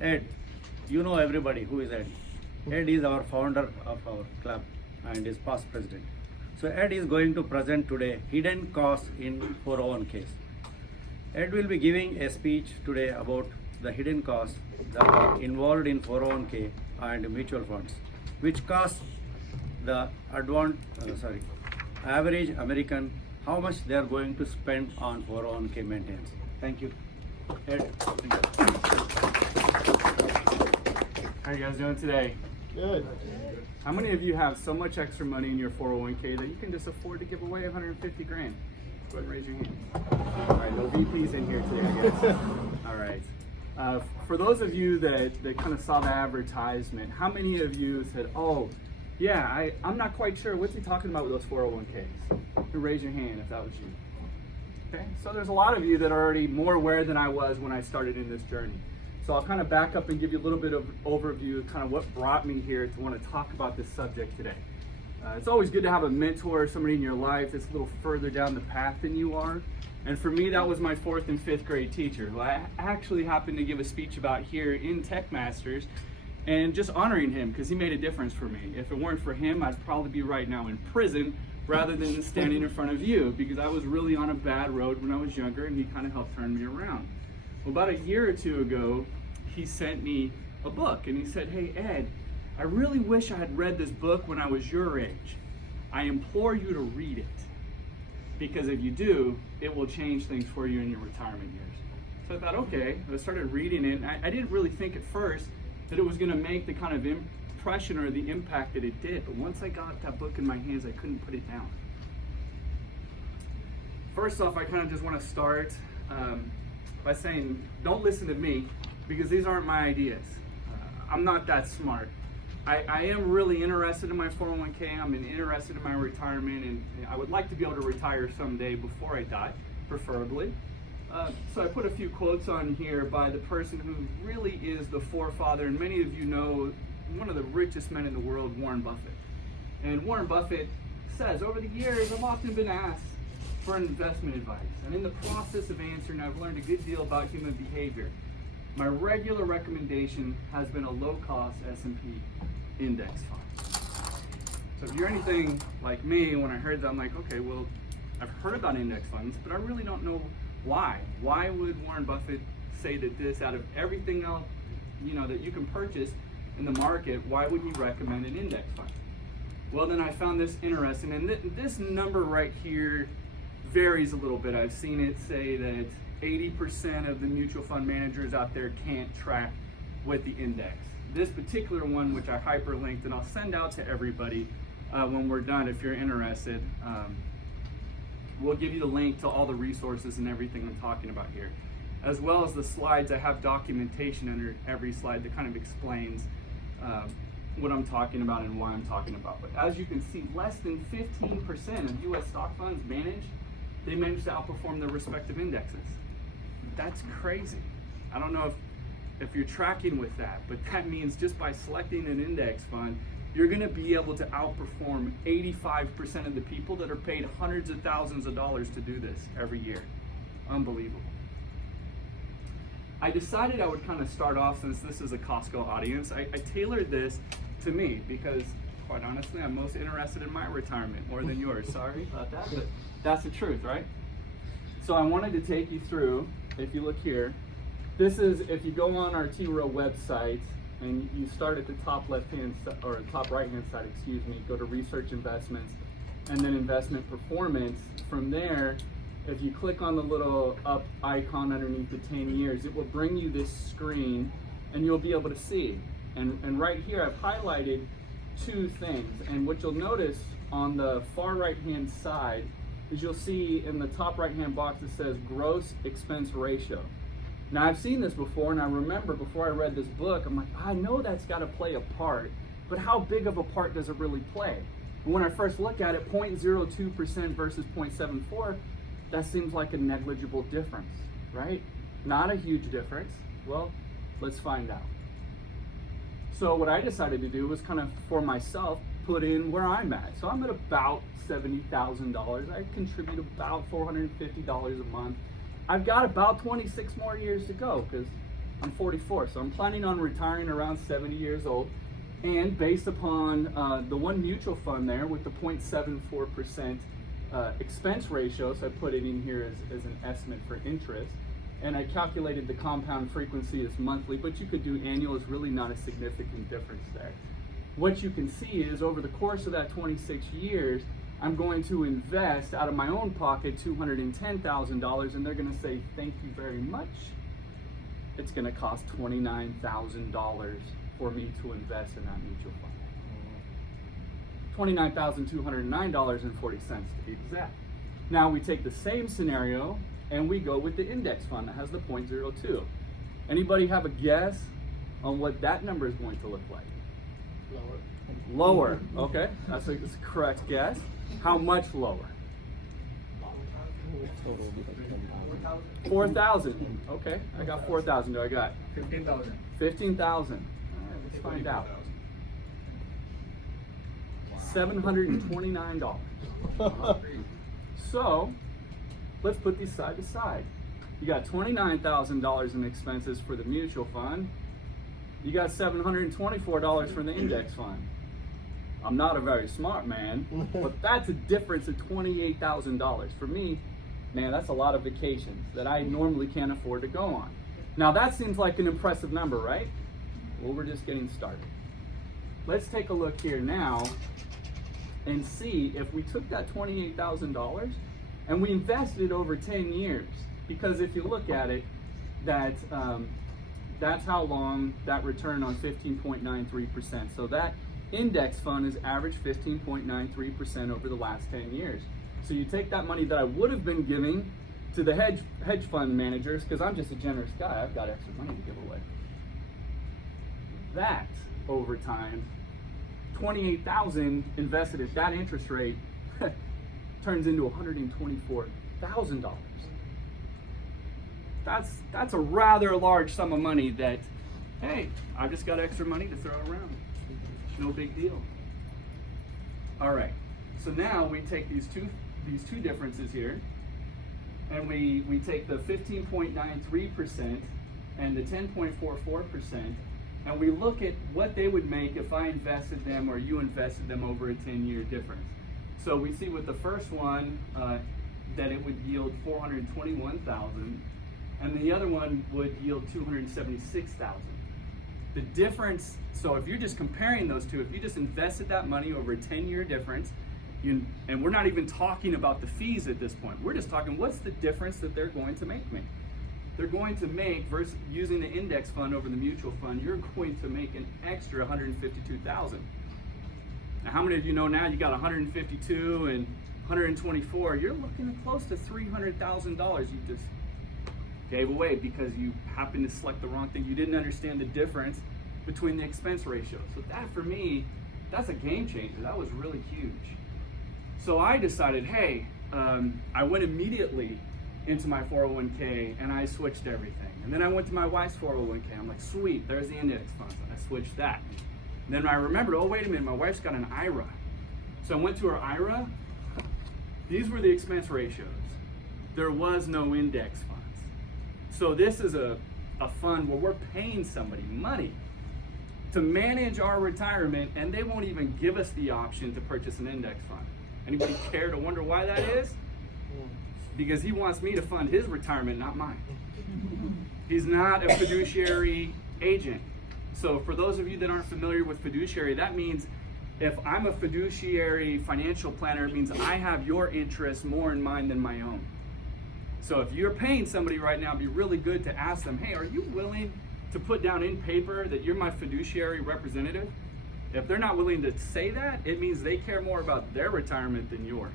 Ed, you know everybody who is Ed. Ed is our founder of our club and is past president. So Ed is going to present today hidden costs in 401k's. Ed will be giving a speech today about the hidden costs that are involved in 401k and mutual funds, which cost the average American how much they are going to spend on 401k maintenance. Thank you. Ed. How are you guys doing today? Good. How many of you have so much extra money in your 401k that you can just afford to give away 150 grand? Go ahead and raise your hand. All right, no VPs in here today, I guess. All right. For those of you that kind of saw the advertisement, how many of you said, oh, yeah, I'm not quite sure. What's he talking about with those 401ks? You raise your hand if that was you. Okay, so there's a lot of you that are already more aware than I was when I started in this journey. So I'll kind of back up and give you a little bit of overview of kind of what brought me here to want to talk about this subject today. It's always good to have a mentor, somebody in your life that's a little further down the path than you are. And for me, that was my 4th and 5th grade teacher, who I actually happened to give a speech about here in Techmasters, and just honoring him because he made a difference for me. If it weren't for him, I'd probably be right now in prison rather than standing in front of you, because I was really on a bad road when I was younger, and he kind of helped turn me around. Well, about a year or two ago, he sent me a book, and he said, hey, Ed, I really wish I had read this book when I was your age. I implore you to read it, because if you do, it will change things for you in your retirement years. So I thought, okay, I started reading it, and I didn't really think at first that it was going to make the kind of impression or the impact that it did, but once I got that book in my hands, I couldn't put it down. First off, I kind of just want to start by saying, don't listen to me, because these aren't my ideas. I'm not that smart. I am really interested in my 401k. I'm interested in my retirement, and I would like to be able to retire someday before I die, preferably. So I put a few quotes on here by the person who really is the forefather, and many of you know, one of the richest men in the world, Warren Buffett. And Warren Buffett says, over the years, I've often been asked for investment advice. And in the process of answering, I've learned a good deal about human behavior. My regular recommendation has been a low-cost S&P index fund. So if you're anything like me, when I heard that, I'm like, okay, well, I've heard about index funds, but I really don't know why. Why would Warren Buffett say that this, out of everything else, that you can purchase in the market, why would he recommend an index fund? Well, then I found this interesting, and this number right here varies a little bit. I've seen it say that 80% of the mutual fund managers out there can't track with the index. This particular one, which I hyperlinked, and I'll send out to everybody when we're done if you're interested, we'll give you the link to all the resources and everything I'm talking about here. As well as the slides, I have documentation under every slide that kind of explains what I'm talking about and why I'm talking about. But as you can see, less than 15% of US stock funds they manage to outperform their respective indexes. That's crazy. I don't know if you're tracking with that, but that means just by selecting an index fund, you're gonna be able to outperform 85% of the people that are paid hundreds of thousands of dollars to do this every year. Unbelievable. I decided I would kind of start off, since this is a Costco audience, I tailored this to me because, quite honestly, I'm most interested in my retirement more than yours. Sorry about that, but that's the truth, right? So I wanted to take you through, if you look here, this is, if you go on our T-Row website and you start at the top left-hand or top right-hand side, go to research investments and then investment performance. From there, if you click on the little up icon underneath the 10 years, it will bring you this screen and you'll be able to see. And right here, I've highlighted two things. And what you'll notice on the far right-hand side is you'll see in the top right-hand box it says gross expense ratio. Now, I've seen this before, and I remember before I read this book, I'm like, I know that's got to play a part, but how big of a part does it really play? And when I first look at it, 0.02% versus 0.74, that seems like a negligible difference, right? Not a huge difference. Well, let's find out. So what I decided to do was kind of, for myself, put in where I'm at. So I'm at about $70,000. I contribute about $450 a month. I've got about 26 more years to go because I'm 44, so I'm planning on retiring around 70 years old. And based upon the one mutual fund there with the 0.74% expense ratio, so I put it in here as an estimate for interest. And I calculated the compound frequency as monthly, but you could do annual, is really not a significant difference there. What you can see is over the course of that 26 years, I'm going to invest out of my own pocket $210,000, and they're going to say, thank you very much. It's going to cost $29,000 for me to invest in that mutual fund. $29,209.40 to be exact. Now we take the same scenario and we go with the index fund that has the 0.02. Anybody have a guess on what that number is going to look like? Lower. Okay, that's a correct guess. How much lower? 4,000. Okay, I got 4,000. Do I got 15,000. 15,000. All right, let's find out. $729. So let's put these side to side. You got $29,000 in expenses for the mutual fund. You got $724 for the index fund. I'm not a very smart man, but that's a difference of $28,000. For me, man, that's a lot of vacations that I normally can't afford to go on. Now that seems like an impressive number, right? Well, we're just getting started. Let's take a look here now and see if we took that $28,000 and we invested it over 10 years. Because if you look at it, that's how long that return on 15.93%. So that index fund has averaged 15.93% over the last 10 years. So you take that money that I would have been giving to the hedge fund managers, because I'm just a generous guy, I've got extra money to give away. That, over time, $28,000 invested at that interest rate turns into $124,000. That's a rather large sum of money that, hey, I've just got extra money to throw around. No big deal. All right, so now we take these two differences here, and we take the 15.93% and the 10.44%, and we look at what they would make if I invested them or you invested them over a 10-year difference. So we see with the first one that it would yield $421,000, and the other one would yield $276,000. The difference, so if you're just comparing those two, if you just invested that money over a 10-year difference, and we're not even talking about the fees at this point, we're just talking what's the difference that they're going to make me. They're going to make, versus using the index fund over the mutual fund, you're going to make an extra $152,000. Now, how many of you know now you got 152 and 124? You're looking at close to $300,000 you just gave away because you happened to select the wrong thing. You didn't understand the difference between the expense ratio. So that, for me, that's a game changer. That was really huge. So I decided, hey, I went immediately into my 401k and I switched everything. And then I went to my wife's 401k. I'm like, sweet, there's the index funds. I switched that. And then I remembered, oh, wait a minute, my wife's got an IRA. So I went to her IRA. These were the expense ratios. There was no index funds. So this is a fund where we're paying somebody money to manage our retirement, and they won't even give us the option to purchase an index fund. Anybody care to wonder why that is? Because he wants me to fund his retirement, not mine. He's not a fiduciary agent. So for those of you that aren't familiar with fiduciary, that means if I'm a fiduciary financial planner, it means I have your interests more in mind than my own. So if you're paying somebody right now, it'd be really good to ask them, hey, are you willing to put down in paper that you're my fiduciary representative? If they're not willing to say that, it means they care more about their retirement than yours.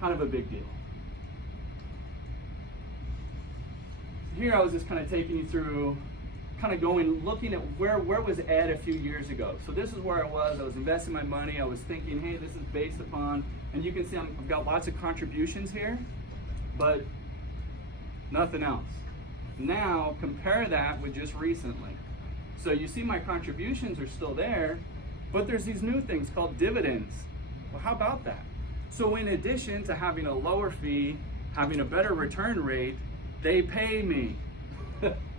Kind of a big deal. Here I was just kind of taking you through, kind of going, looking at where was Ed a few years ago. So this is where I was investing my money. I was thinking, hey, this is based upon, and you can see I've got lots of contributions here, but nothing else. Now compare that with just recently. So you see my contributions are still there, but there's these new things called dividends. Well, how about that? So in addition to having a lower fee, having a better return rate, they pay me.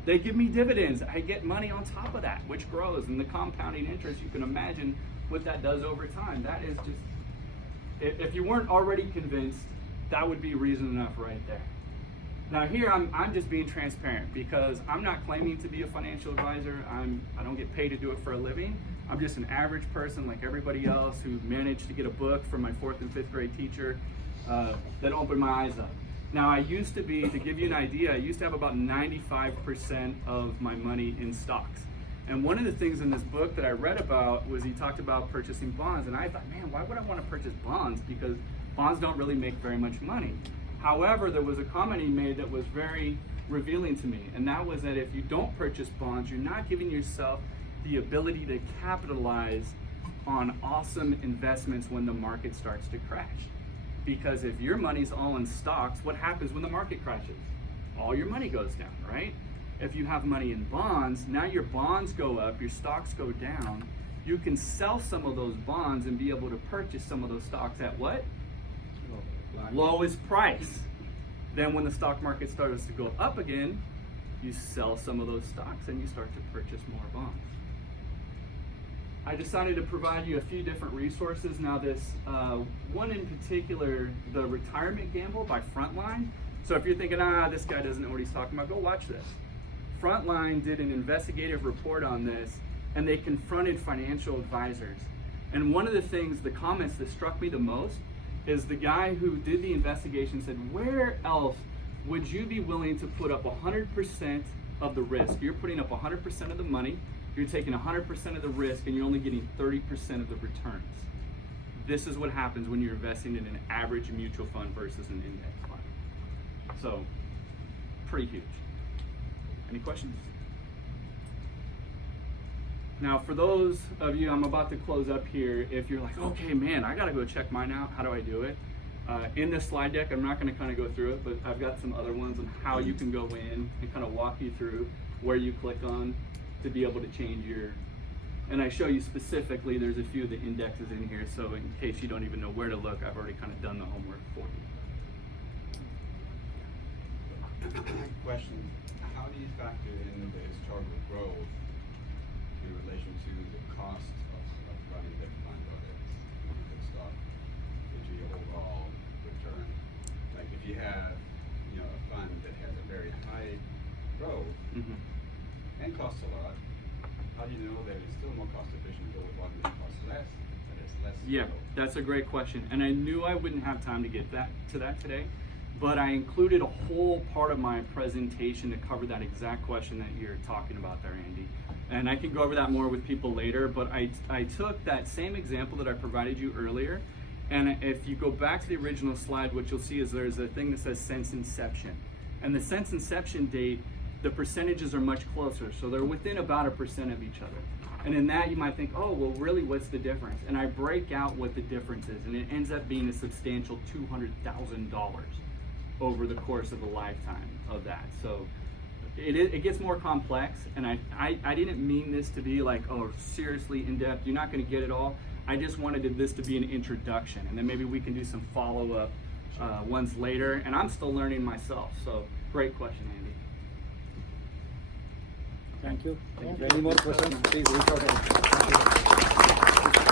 They give me dividends. I get money on top of that, which grows, and the compounding interest, you can imagine what that does over time. That is just, if you weren't already convinced, that would be reason enough right there. Now here, I'm just being transparent because I'm not claiming to be a financial advisor. I don't get paid to do it for a living. I'm just an average person like everybody else who managed to get a book from my 4th and 5th grade teacher that opened my eyes up. Now I used to be, to give you an idea, I used to have about 95% of my money in stocks. And one of the things in this book that I read about was he talked about purchasing bonds, and I thought, man, why would I want to purchase bonds? Because bonds don't really make very much money. However, there was a comment he made that was very revealing to me, and that was that if you don't purchase bonds, you're not giving yourself the ability to capitalize on awesome investments when the market starts to crash. Because if your money's all in stocks, what happens when the market crashes? All your money goes down, right? If you have money in bonds, now your bonds go up, your stocks go down. You can sell some of those bonds and be able to purchase some of those stocks at what? Lowest price. Then when the stock market starts to go up again, you sell some of those stocks and you start to purchase more bonds. I decided to provide you a few different resources. Now this one in particular, the Retirement Gamble by Frontline. So if you're thinking, this guy doesn't know what he's talking about, go watch this. Frontline did an investigative report on this, and they confronted financial advisors. And one of the things, the comments that struck me the most, is the guy who did the investigation said, where else would you be willing to put up 100% of the risk? You're putting up 100% of the money, you're taking 100% of the risk, and you're only getting 30% of the returns. This is what happens when you're investing in an average mutual fund versus an index fund. So, pretty huge. Any questions? Now, for those of you, I'm about to close up here. If you're like, okay, man, I gotta go check mine out. How do I do it? In this slide deck, I'm not gonna kind of go through it, but I've got some other ones on how you can go in and kind of walk you through where you click on to be able to change your, and I show you specifically, there's a few of the indexes in here, so in case you don't even know where to look, I've already kind of done the homework for you. Question, how do you factor in the historical growth in relation to the cost of running the fund or the stock into your overall return? Like if you have, a fund that has a very high growth and costs a lot, how do you know that it's still more cost efficient to go with one that costs less, that is less? Yeah, that's a great question, and I knew I wouldn't have time to get to that today. But I included a whole part of my presentation to cover that exact question that you're talking about there, Andy. And I can go over that more with people later, but I took that same example that I provided you earlier, and if you go back to the original slide, what you'll see is there's a thing that says since inception. And the since inception date, the percentages are much closer, so they're within about 1% of each other. And in that you might think, oh, well really what's the difference? And I break out what the difference is, and it ends up being a substantial $200,000 over the course of a lifetime of that. So it gets more complex, and I didn't mean this to be like, oh, seriously in-depth, you're not gonna get it all. I just wanted this to be an introduction, and then maybe we can do some follow-up ones later, and I'm still learning myself, so great question, Andy. Thank you. Any more questions? Please reach out.